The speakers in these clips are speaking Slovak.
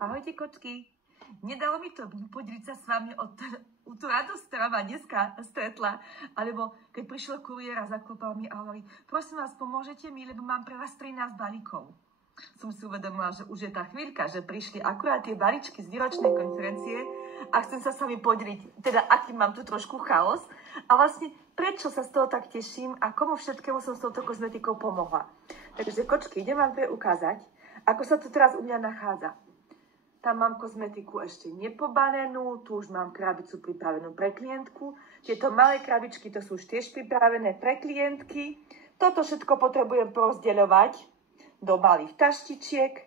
Ahojte, kočky. Nedalo mi to podeliť sa s vami o tú radosť, ktorá ma dneska stretla. Alebo keď prišiel kuriér a zaklopal mi a hovorí, prosím vás, pomôžete mi, lebo mám pre vás 13 balíkov. Som si uvedomila, že už je tá chvíľka, že prišli akurát tie balíčky z výročnej konferencie a chcem sa s vami podeliť, teda aký mám tu trošku chaos a vlastne prečo sa z toho tak teším a komu všetkému som s touto kozmetikou pomohla. Takže kočky, idem vám ukázať, ako sa to teraz u mňa nachádza. Tam mám kozmetiku ešte nepobalenú, tu už mám krabicu pripravenú pre klientku. Tieto malé krabičky, to sú už tiež pripravené pre klientky. Toto všetko potrebujem porozdeľovať do malých taštičiek.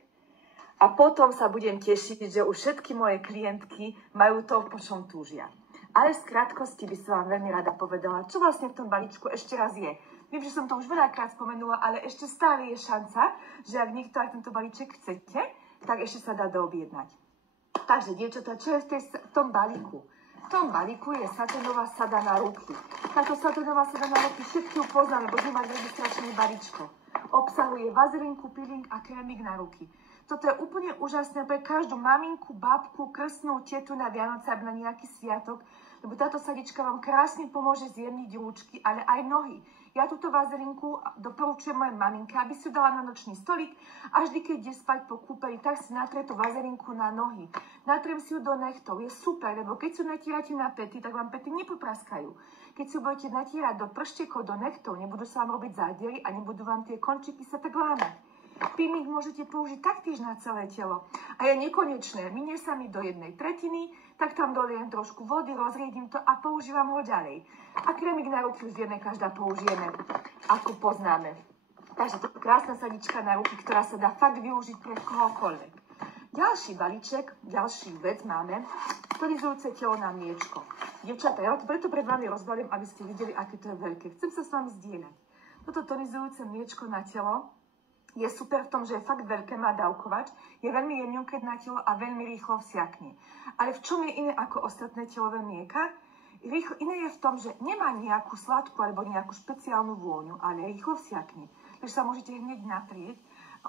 A potom sa budem tešiť, že už všetky moje klientky majú to, po čom túžia. Ale z krátkosti by som vám veľmi rada povedala, čo vlastne v tom balíčku ešte raz je. Viem, že som to už veľakrát spomenula, ale ešte stále je šanca, že ak niekto aj tento balíček chcete, tak ešte sa dá doobjednať. Takže, dievčatá, čo je v tom balíku? V tom balíku je saténová sada na ruky. Táto saténová sada na ruky, všetky ju poznáme, bo mať registračné balíčko. Obsahuje vazelinku, peeling a krémik na ruky. Toto je úplne úžasné pre každú maminku, babku, krstnú tetu na Vianoce, na nejaký sviatok, lebo táto sadička vám krásne pomôže zjemniť rúčky, ale aj nohy. Ja túto vazelinku doporučujem mojej maminke, aby si ju dala na nočný stolík a vždy, keď ide spať po kúpeli, tak si natrie tú vazelinku na nohy. Natriem si ju do nechtov, je super, lebo keď si ju natierate na pety, tak vám pety nepopraskajú. Keď si ju budete natierať do prštekov, do nechtov, nebudú sa vám robiť zádiery a nebudú vám tie končeky sa tak lámať. Peeling môžete použiť taktiež na celé telo. A je nekonečné. Minie sa mi do 1/3, tak tam doliem trošku vody, rozriedím to a používam ho ďalej. A krémik na ruky už vieme, každá použijeme, ako poznáme. Takže to je krásna sadička na ruky, ktorá sa dá fakt využiť pre kohokoľvek. Ďalší balíček, ďalší vec máme, tonizujúce telo na mliečko. Dievčatá, ja to preto pred vami rozbalím, aby ste videli, aké to je veľké. Chcem sa s vami zdieľať. Toto tonizujúce mliečko na telo je super v tom, že je fakt veľké, má dávkovač, je veľmi jemňunké na telo a veľmi rýchlo vsiakne. Ale v čom je iné ako ostatné telové mlieka? Iné je v tom, že nemá nejakú sladkú alebo nejakú špeciálnu vôňu, ale rýchlo vsiakne. Takže sa môžete hneď natrieť,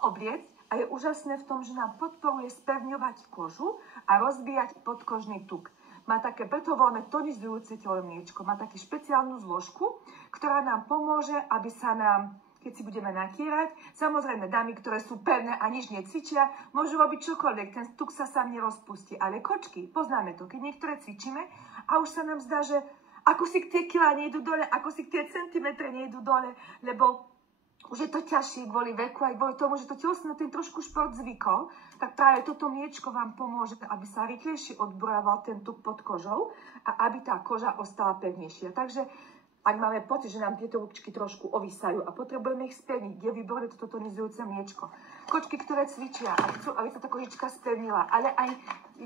obliecť a je úžasné v tom, že nám podporuje spevňovať kožu a rozbíjať podkožný tuk. Má také, preto voláme tonizujúce telové mliečko, má takú špeciálnu zložku, ktorá nám pomôže, aby sa nám, keď si budeme natierať, samozrejme dámy, ktoré sú pevné a nič necvičia, môžu robiť čokoľvek, ten tuk sa sám nerozpustí. Ale kočky, poznáme to, keď niektoré cvičíme a už sa nám zdá, že ako si tie kilá nejdu dole, ako si tie centimetre nejdu dole, lebo už je to ťažšie kvôli veku, aj kvôli tomu, že to telo sa na ten trošku šport zvykol, tak práve toto mliečko vám pomôže, aby sa rýchlejšie odburával ten tuk pod kožou a aby tá koža ostala pevnejšia. Takže ak máme pocit, že nám tieto ručky trošku ovisajú a potrebujeme ich spevniť, je výborné toto tonizujúce mliečko. Kočky, ktoré cvičia a chcú, aby sa tá kožička spevnila, ale aj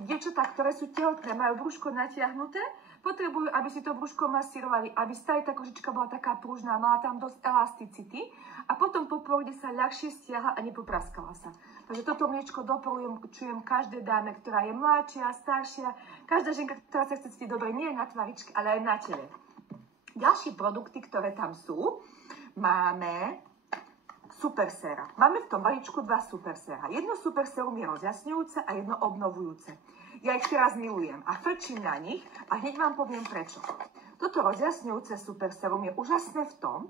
dievčatá, ktoré sú tehotné, majú brúško natiahnuté, potrebujú, aby si to brúško masírovali, aby stále tá kožička bola taká pružná, mala tam dosť elasticity a potom po pôrode sa ľahšie stiahla a nepopraskala sa. Takže toto mliečko doporučujem každej dáme, ktorá je mladšia, staršia, každá ženka, ktorá sa chce cítiť dobre, nie na tváričke, ale aj na tele. Ďalšie produkty, ktoré tam sú, máme super séra. Máme v tom balíčku 2 super séra. Jedno super sérum je rozjasňujúce a jedno obnovujúce. Ja ich teraz milujem a frčím na nich a hneď vám poviem prečo. Toto rozjasňujúce super sérum je úžasné v tom,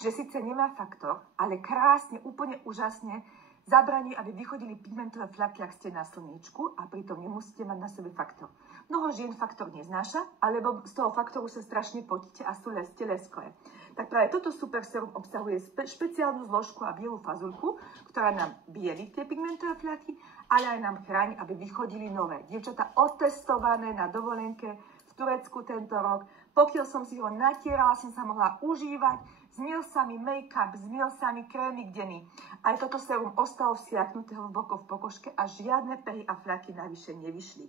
že síce nemá faktor, ale krásne, úplne úžasne zabraní, aby vychodili pigmentové flaky, ak ste na slniečku a pritom nemusíte mať na sebe faktor. Mnoho žien faktor neznáša, alebo z toho faktoru sa strašne potíte a sú lesklé. Tak práve toto super sérum obsahuje špeciálnu zložku a bielú fazulku, ktorá nám bieli tie pigmentové flaky, ale aj nám chráni, aby vychodili nové. Dievčatá otestované na dovolenke v Turecku tento rok. Pokiaľ som si ho natierala, som sa mohla užívať. Zmiel sa mi make-up, zmiel sa mi krémik denný. Aj toto sérum ostalo vsiaknuté hlboko v pokožke a žiadne pehy a flaky navyše nevyšli.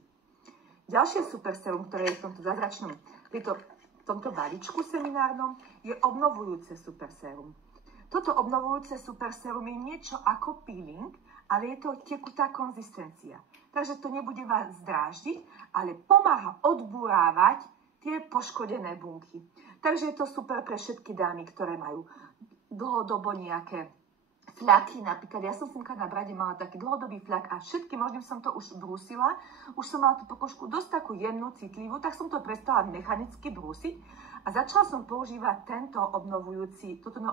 Ďalšie super sérum, ktoré je v tomto zázračnom, v tomto balíčku seminárnom, je obnovujúce super sérum. Toto obnovujúce super sérum je niečo ako peeling, ale je to tekutá konzistencia. Takže to nebude vás zdráždiť, ale pomáha odburávať tie poškodené bunky. Takže je to super pre všetky dámy, ktoré majú dlhodobo nejaké fľaky, napríklad ja som semka na brade mala taký dlhodobý fľak a všetky možným som to už brúsila, už som mala tú pokožku dosť takú jemnú, citlivú, tak som to prestala mechanicky brúsiť a začala som používať toto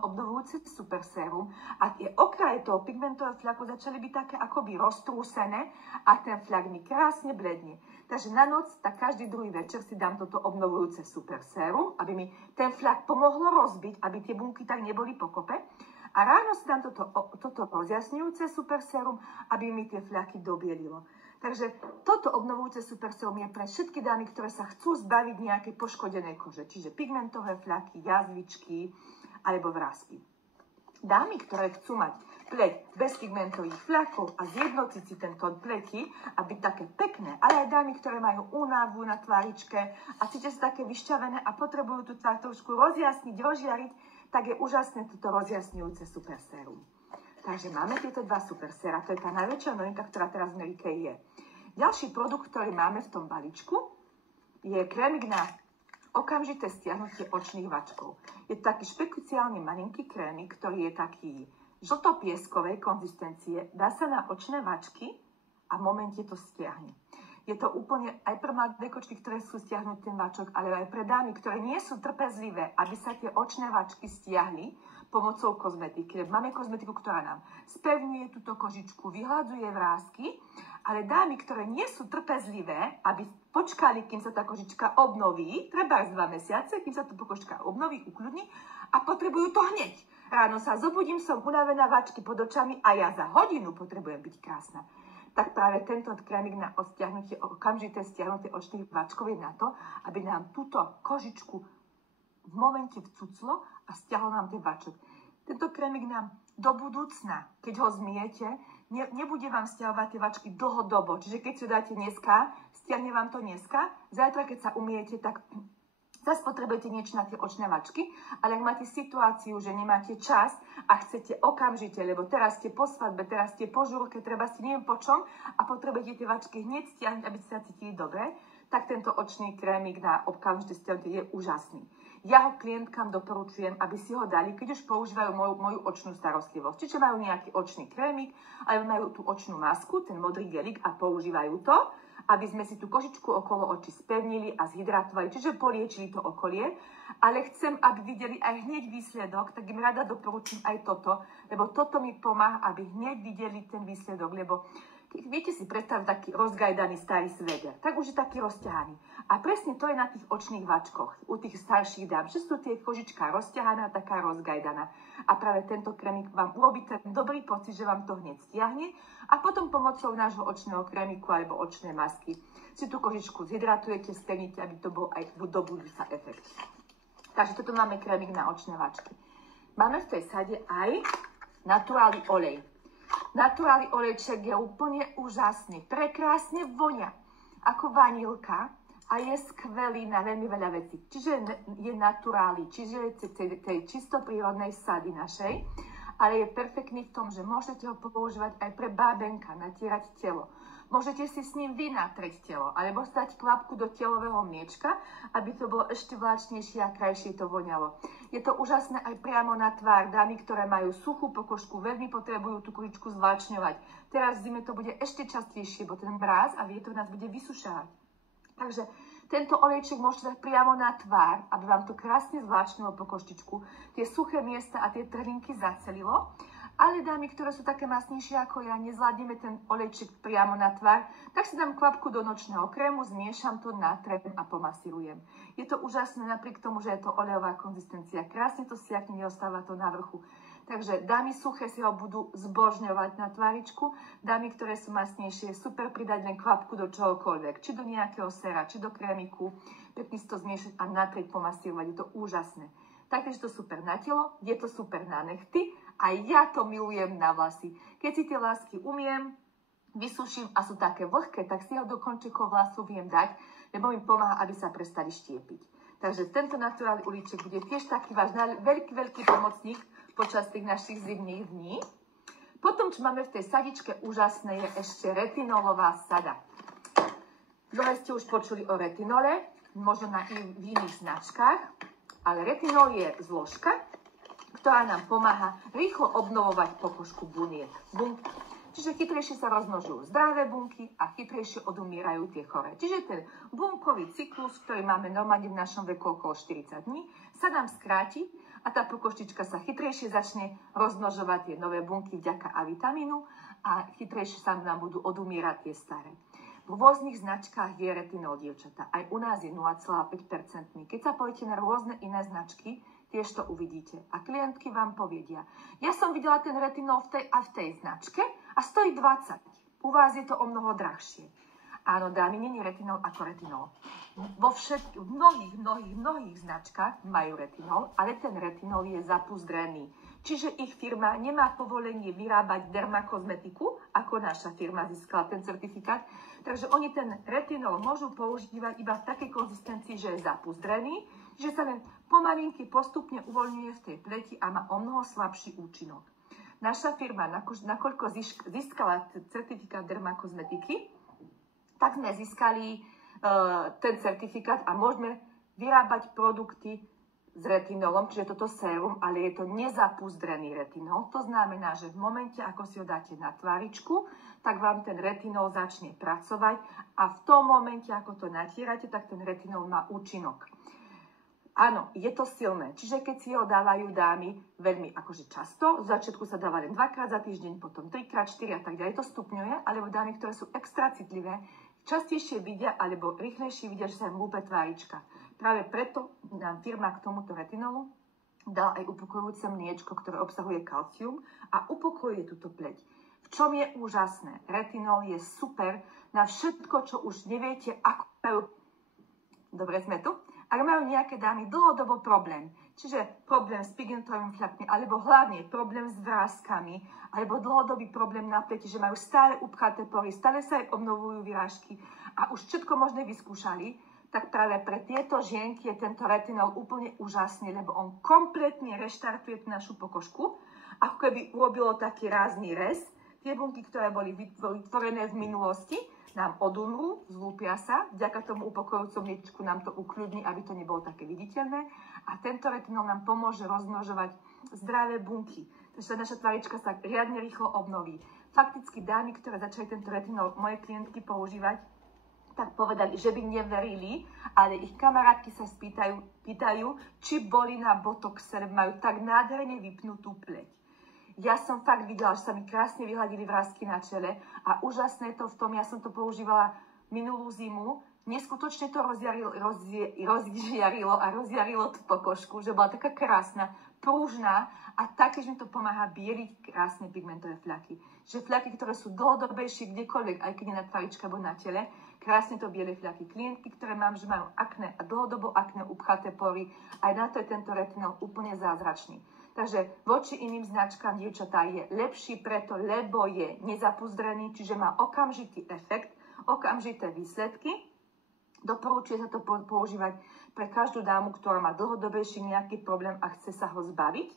obnovujúce super sérum a tie okraje toho pigmentového fľaku začali byť také akoby roztrúsené a ten fľak mi krásne bledne. Takže na noc, tak každý druhý večer si dám toto obnovujúce super sérum, aby mi ten fľak pomohlo rozbiť, aby tie bunky tak neboli pokope. A ráno si dám toto rozjasňujúce super sérum, aby mi tie fľaky dobielilo. Takže toto obnovujúce super sérum je pre všetky dámy, ktoré sa chcú zbaviť nejakej poškodenej kože, čiže pigmentové fľaky, jazvičky alebo vrásky. Dámy, ktoré chcú mať pleť bez pigmentových fľakov a zjednotiť si ten tón pleti a byť také pekné, ale aj dámy, ktoré majú únavu na tváričke a cítia sa také vyšťavené a potrebujú tú tvár trošku rozjasniť, rozžiariť, tak je úžasné toto rozjasňujúce super sérum. Takže máme tieto dva super séra, to je tá najväčšia novinka, ktorá teraz v Ikea je. Ďalší produkt, ktorý máme v tom balíčku, je krémik na okamžité stiahnutie očných vačkov. Je to taký špeciálny malinký krémik, ktorý je taký žltopieskovej konzistencie. Dá sa na očné vačky a v momente to stiahne. Je to úplne aj pre mladé kočky, ktoré sú stiahnuť ten vačok, ale aj pre dámy, ktoré nie sú trpezlivé, aby sa tie očné vačky stiahli pomocou kozmetiky. Máme kozmetiku, ktorá nám spevňuje túto kožičku, vyhľadzuje vrásky, ale dámy, ktoré nie sú trpezlivé, aby počkali, kým sa tá kožička obnoví, treba aj 2 mesiace, kým sa tá kožička obnoví, ukľudní a potrebujú to hneď. Ráno sa zobudím, som unavená, vačky pod očami a ja za hodinu potrebujem byť krásna. Tak práve tento krémik na okamžité stiahnutie očných vačkov je na to, aby nám túto kožičku v momente vcuclo a stiahlo nám ten vačok. Tento krémik nám do budúcna, keď ho zmiete, nebude vám stiahovať tie vačky dlhodobo. Čiže keď si ho dáte dneska, stiahne vám to dneska. Zajtra, keď sa umiete, tak zase potrebujete niečo na tie očné vačky, ale ak máte situáciu, že nemáte čas a chcete okamžite, lebo teraz ste po svadbe, teraz ste po žúrke, treba si neviem po čom a potrebujete tie vačky hneď stiahnuť, aby ste sa cítili dobre, tak tento očný krémik na okamžite stiahnutie je úžasný. Ja ho klientkám doporučujem, aby si ho dali, keď už používajú moju očnú starostlivosť. Čiže majú nejaký očný krémik, alebo majú tú očnú masku, ten modrý gelik a používajú to, aby sme si tú kožičku okolo očí spevnili a zhydratovali, čiže poliečili to okolie. Ale chcem, aby videli aj hneď výsledok, tak im rada doporučím aj toto, lebo toto mi pomáha, aby hneď videli ten výsledok, lebo viete si predstaviť taký rozgajdaný starý sveder, tak už je taký rozťahaný. A presne to je na tých očných vačkoch, u tých starších dám, že sú tie kožička rozťahaná, taká rozgajdaná. A práve tento krémik vám urobí ten dobrý pocit, že vám to hneď stiahne a potom pomocou nášho očného krémiku alebo očnej masky si tú kožičku zhydratujete, spevnite, aby to bol aj do budúca efekt. Takže toto máme krémik na očné vačky. Máme v tej sade aj naturálny olej. Naturálny olejček je úplne úžasný, prekrásne vonia ako vanilka a je skvelý na veľmi veľa vecí. Čiže je naturálny, čiže je tej čisto prírodnej sady našej, ale je perfektný v tom, že môžete ho používať aj pre bábenka, natierať telo. Môžete si s ním vynatrieť telo, alebo stať kvapku do telového mliečka, aby to bolo ešte vláčnejšie a krajšie to voňalo. Je to úžasné aj priamo na tvár. Dámy, ktoré majú suchú pokožku, veľmi potrebujú tú kožičku zvláčňovať. Teraz v zime to bude ešte častejšie, bo ten mráz a vietor nás bude vysušávať. Takže tento olejček môžete dať priamo na tvár, aby vám to krásne zvláčnilo pokožtičku, tie suché miesta a tie trhlinky zacelilo. Ale dámy, ktoré sú také masnejšie ako ja, nezvládneme ten olejček priamo na tvár, tak si dám kvapku do nočného krému, zmiešam to, natrem a pomasírujem. Je to úžasné napriek tomu, že je to olejová konzistencia. Krásne to siakne, neostáva to na vrchu. Takže dámy suché si ho budú zbožňovať na tváričku. Dámy, ktoré sú masnejšie, super pridať len kvapku do čohokoľvek. Či do nejakého séra, či do krémiku. Pekne si to zmiešať a natrieť, pomasírovať. Je to úžasné. Taktiež to super na telo, je to super na nechty a ja to milujem na vlasy. Keď si tie vlasky umiem, vysuším a sú také vlhké, tak si ho do končekov vlasov viem dať, lebo mi pomáha, aby sa prestali štiepiť. Takže tento naturálny olíček bude tiež taký váš veľký pomocník počas tých našich zimných dní. Potom, čo máme v tej sadičke úžasné, je ešte retinolová sada. Mnohé ste už počuli o retinole, možno v iných značkách. Ale retinol je zložka, ktorá nám pomáha rýchlo obnovovať pokožku buniek. Čiže chytrejšie sa rozmnožujú zdravé bunky a chytrejšie odumierajú tie choré. Čiže ten bunkový cyklus, ktorý máme normálne v našom veku okolo 40 dní, sa nám skráti a tá pokožčička sa chytrejšie začne rozmnožovať tie nové bunky vďaka A vitamínu a chytrejšie sa nám budú odumierať tie staré. V rôznych značkách je retinol, dievčatá. Aj u nás je 0,5%. Keď sa pojete na rôzne iné značky, tiež to uvidíte. A klientky vám povedia, ja som videla ten retinol v tej a v tej značke a stojí 20. U vás je to o mnoho drahšie. Áno, dámy, nie je retinol ako retinol. V mnohých značkách majú retinol, ale ten retinol je zapuzdrený. Čiže ich firma nemá povolenie vyrábať dermakozmetiku, ako naša firma získala ten certifikát. Takže oni ten retinol môžu používať iba v takej konzistencii, že je zapuzdrený, že sa len pomalinky postupne uvoľňuje v tej pleti a má o mnoho slabší účinok. Naša firma, nakoľko získala certifikát dermakozmetiky, tak sme získali ten certifikát a môžeme vyrábať produkty s retinolom, čiže toto sérum, ale je to nezapuzdrený retinol. To znamená, že v momente, ako si ho dáte na tváričku, tak vám ten retinol začne pracovať a v tom momente, ako to natierate, tak ten retinol má účinok. Áno, je to silné, čiže keď si ho dávajú dámy veľmi akože často, v začiatku sa dáva len 2-krát za týždeň, potom 3-krát, 4 a tak ďalej, to stupňuje, alebo dámy, ktoré sú extra citlivé, častejšie vidia alebo rýchlejšie vidia, že sa im lúpe tvárička. Práve preto nám firma k tomuto retinolu dá aj upokojujúce mliečko, ktoré obsahuje kalcium a upokojuje túto pleť. V čom je úžasné? Retinol je super na všetko, čo už neviete, ako majú. Dobre, sme tu? Ak majú nejaké dámy dlhodobo problém, čiže problém s pigmentovými flakmi, alebo hlavne problém s vrástkami, alebo dlhodobý problém na pleti, že majú stále upchaté pory, stále sa aj obnovujú vyrážky a už všetko možné vyskúšali, tak práve pre tieto žienky je tento retinol úplne úžasný, lebo on kompletne reštartuje našu pokožku, ako keby urobilo taký rázny rez. Tie bunky, ktoré boli vytvorené v minulosti, nám odumrú, zlúpia sa, vďaka tomu upokojujúcom mliečku nám to ukľudní, aby to nebolo také viditeľné a tento retinol nám pomôže rozmnožovať zdravé bunky. Takže naša tvárička sa riadne rýchlo obnoví. Fakticky dámy, ktoré začali tento retinol moje klientky používať, tak povedali, že by neverili, ale ich kamarátky sa pýtajú, či boli na botoxe, majú tak nádherne vypnutú pleť. Ja som fakt videla, že sa mi krásne vyhladili vrásky na čele a úžasné to v tom, ja som to používala minulú zimu, neskutočne to rozžiarilo a rozjarilo tú pokožku, že bola taká krásna, prúžná a takéž mi to pomáha bieliť krásne pigmentové fľaky. Že fľaky, ktoré sú dlhodobejšie kdekoľvek, aj keď je na tváričke alebo na tele, krásne to biele fľaky. Klientky, ktoré mám, že majú akné a dlhodobo akné upchaté pory, aj na to je tento retinol úplne zázračný. Takže voči iným značkám, dievčatá, je lepší preto, lebo je nezapuzdrený, čiže má okamžitý efekt, okamžité výsledky. Doporučuje sa to používať pre každú dámu, ktorá má dlhodobejší nejaký problém a chce sa ho zbaviť.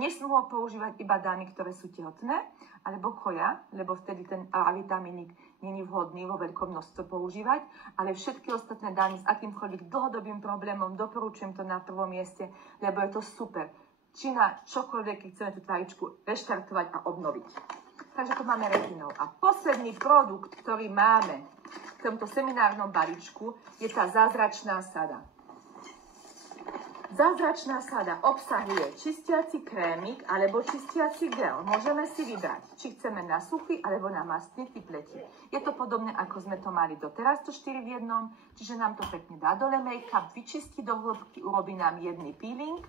Nesmú ho používať iba dámy, ktoré sú tehotné, alebo koja, lebo vtedy ten A-vitamínik nie je vhodný vo veľkom množstve používať, ale všetky ostatné dámy s akýmkoľvek dlhodobým problémom doporučujem to na prvom mieste, lebo je to super. Či na čokoľvek, keď chceme tú tváričku reštartovať a obnoviť. Takže tu máme retinol. A posledný produkt, ktorý máme v tomto seminárnom balíčku, je tá zázračná sada. Zázračná sada obsahuje čistiaci krémik alebo čistiaci gel. Môžeme si vybrať, či chceme na suchý alebo na mastnitý pleti. Je to podobné, ako sme to mali doteraz, to 4 v 1, čiže nám to pekne dá dole make-up, vyčistí do hĺbky, urobí nám jedný peeling,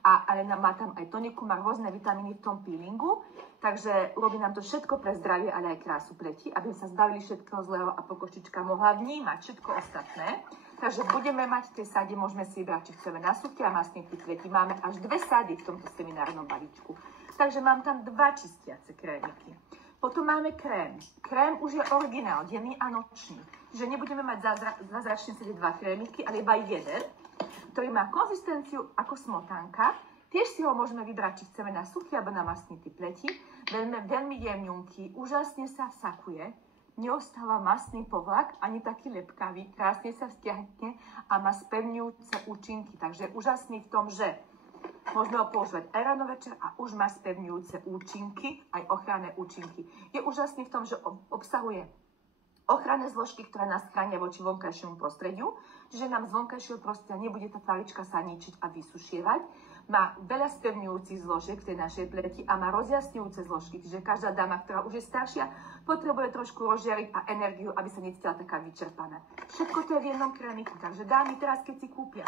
ale má tam aj toniku, má rôzne vitamíny v tom peelingu, takže urobí nám to všetko pre zdravie, ale aj krásu pleti, aby sa zbavili všetkého zlého a pokožčička mohla vnímať všetko ostatné. Takže budeme mať v tej sade, môžeme si vybrať, či chceme na suchý a mastnitý pleti. Máme až 2 sady v tomto seminárnom balíčku. Takže mám tam 2 čistiace krémiky. Potom máme krém. Krém už je originál, denný a nočný. Čiže nebudeme mať zázračne sedieť 2 krémiky, ale iba jeden, ktorý má konzistenciu ako smotanka. Tiež si ho môžeme vybrať, či chceme na suchý alebo na mastnitý pleti. Veľmi jemňunký, úžasne sa vsakuje, neostáva mastný povlak, ani taký lepkavý, krásne sa vzťahne a má spevňujúce účinky. Takže úžasný v tom, že Môžeme ho používať aj ráno večer a už má spevňujúce účinky, aj ochranné účinky. Je úžasný v tom, že obsahuje ochranné zložky, ktoré nás chránia voči vonkajšiemu prostrediu, čiže nám z vonkajšieho prostredia nebude tá tvarička sa ničiť a vysušievať. Má veľa spevňujúcich zložiek v tej našej pleti a má rozjasňujúce zložky, čiže každá dáma, ktorá už je staršia, potrebuje trošku rozžiariť a energiu, aby sa necítila taká vyčerpaná. Všetko to je v jednom krémiku, takže dámy teraz, keď si kúpia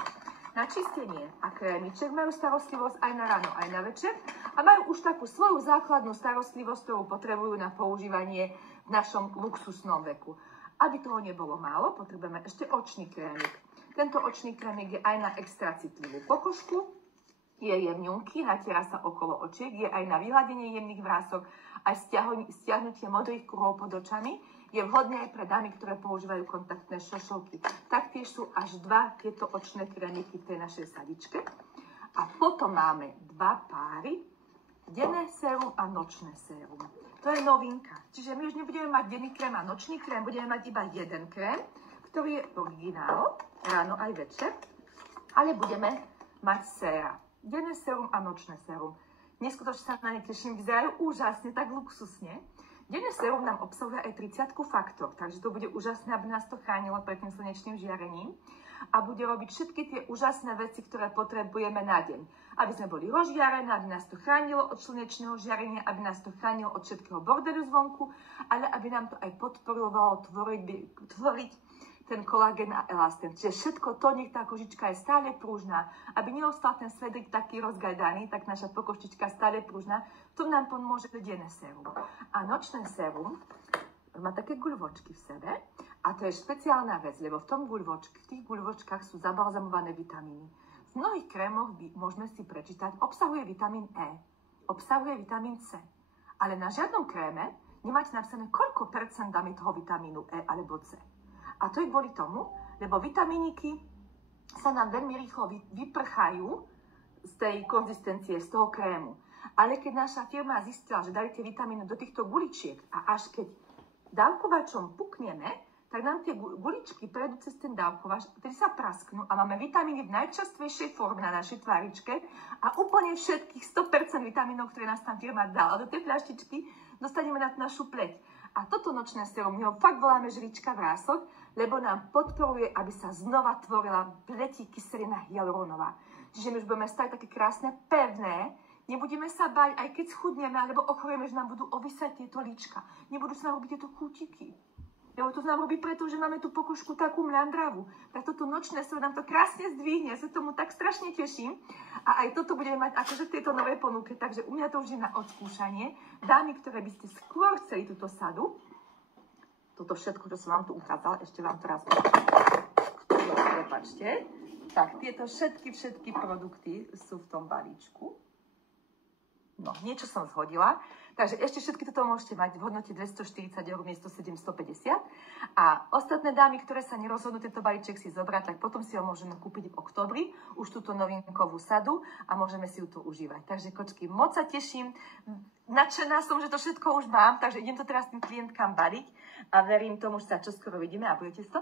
na čistenie a krémiček, majú starostlivosť aj na ráno, aj na večer a majú už takú svoju základnú starostlivosť, ktorú potrebujú na používanie v našom luxusnom veku. Aby toho nebolo málo, potrebujeme ešte očný krémik. Tento očný krémik je aj na extra citlivú pokožku, je jemňunký, natiera sa okolo očiek, je aj na vyhladenie jemných vrások, aj stiahnutie modrých kruhov pod očami. Je vhodné aj pre dámy, ktoré používajú kontaktné šošovky. Taktiež sú až 2 tieto očné krémiky v tej našej sadičke. A potom máme 2 páry, denné sérum a nočné sérum. To je novinka. Čiže my už nebudeme mať denný krém a nočný krém, budeme mať iba jeden krém, ktorý je originál, ráno aj večer, ale budeme mať séra. Denné sérum a nočné sérum. Neskutočne sa na ne teším, vyzerajú úžasne, tak luxusne. Denné sérum nám obsahuje aj 30 faktor, takže to bude úžasné, aby nás to chránilo pred tým slnečným žiarením a bude robiť všetky tie úžasné veci, ktoré potrebujeme na deň. Aby sme boli rozžiarené, aby nás to chránilo od slnečného žiarenia, aby nás to chránilo od všetkého bordelu zvonku, ale aby nám to aj podporovalo tvoriť ten kolagén a elastén. Čiže všetko to, nech tá kožička je stále pružná, aby neostal ten svedrik taký rozgajdaný, tak naša pokožčička stále pružná, to nám pomôže denné sérum. A nočné sérum má také guľvočky v sebe a to je špeciálna vec, lebo v tých guľvočkách sú zabalzamované vitamíny. V mnohých krémoch môžeme si prečítať, obsahuje vitamín E, obsahuje vitamín C, ale na žiadnom kréme nemáte napísané, koľko percent dáme toho vitamínu E alebo C. A to je kvôli tomu, lebo vitamíniky sa nám veľmi rýchlo vyprchajú z tej konzistencie, z toho krému. Ale keď naša firma zistila, že dali tie vitamíny do týchto guličiek a až keď dávkovačom pukneme, tak nám tie guličky prejdú cez ten dávkovač, ktorý sa prasknú a máme vitamíny v najčerstvejšej forme na našej tváričke a úplne všetkých 100% vitamínov, ktoré nás tam firma dala do tej fľaštičky, dostaneme na našu pleť. A toto nočné sérum, my ho fakt voláme žlička vrások, lebo nám podporuje, aby sa znova tvorila v pleti kyselina hyaluronová. Čiže my už budeme stať také krásne, pevné, nebudeme sa báť, aj keď schudneme, alebo ochorujeme, že nám budú ovisať tieto líčka. Nebudú sa nám robiť tieto kútiky. Lebo to nám robí preto, že máme tú pokožku takú mľandravú. Preto to nočné sérum nám to krásne zdvihne, ja sa tomu tak strašne teším. A aj toto budeme mať akože v tejto novej ponuke, takže u mňa to už je na odskúšanie. Dámy, ktoré by ste skôr chceli túto sadu, toto všetko, čo som vám tu ukázala, ešte vám to raz prepáčte. Tak, tieto všetky produkty sú v tom balíčku. No, niečo som zhodila. Takže ešte všetky toto môžete mať v hodnote 240 € miesto 750. A ostatné dámy, ktoré sa nerozhodnú tento balíček si zobrať, tak potom si ho môžeme kúpiť v októbri, už túto novinkovú sadu a môžeme si ju tu užívať. Takže kočky, moc sa teším. Nadšená som, že to všetko už mám, takže idem to teraz tým klientkám baliť a verím tomu, že sa čoskoro vidíme a budete to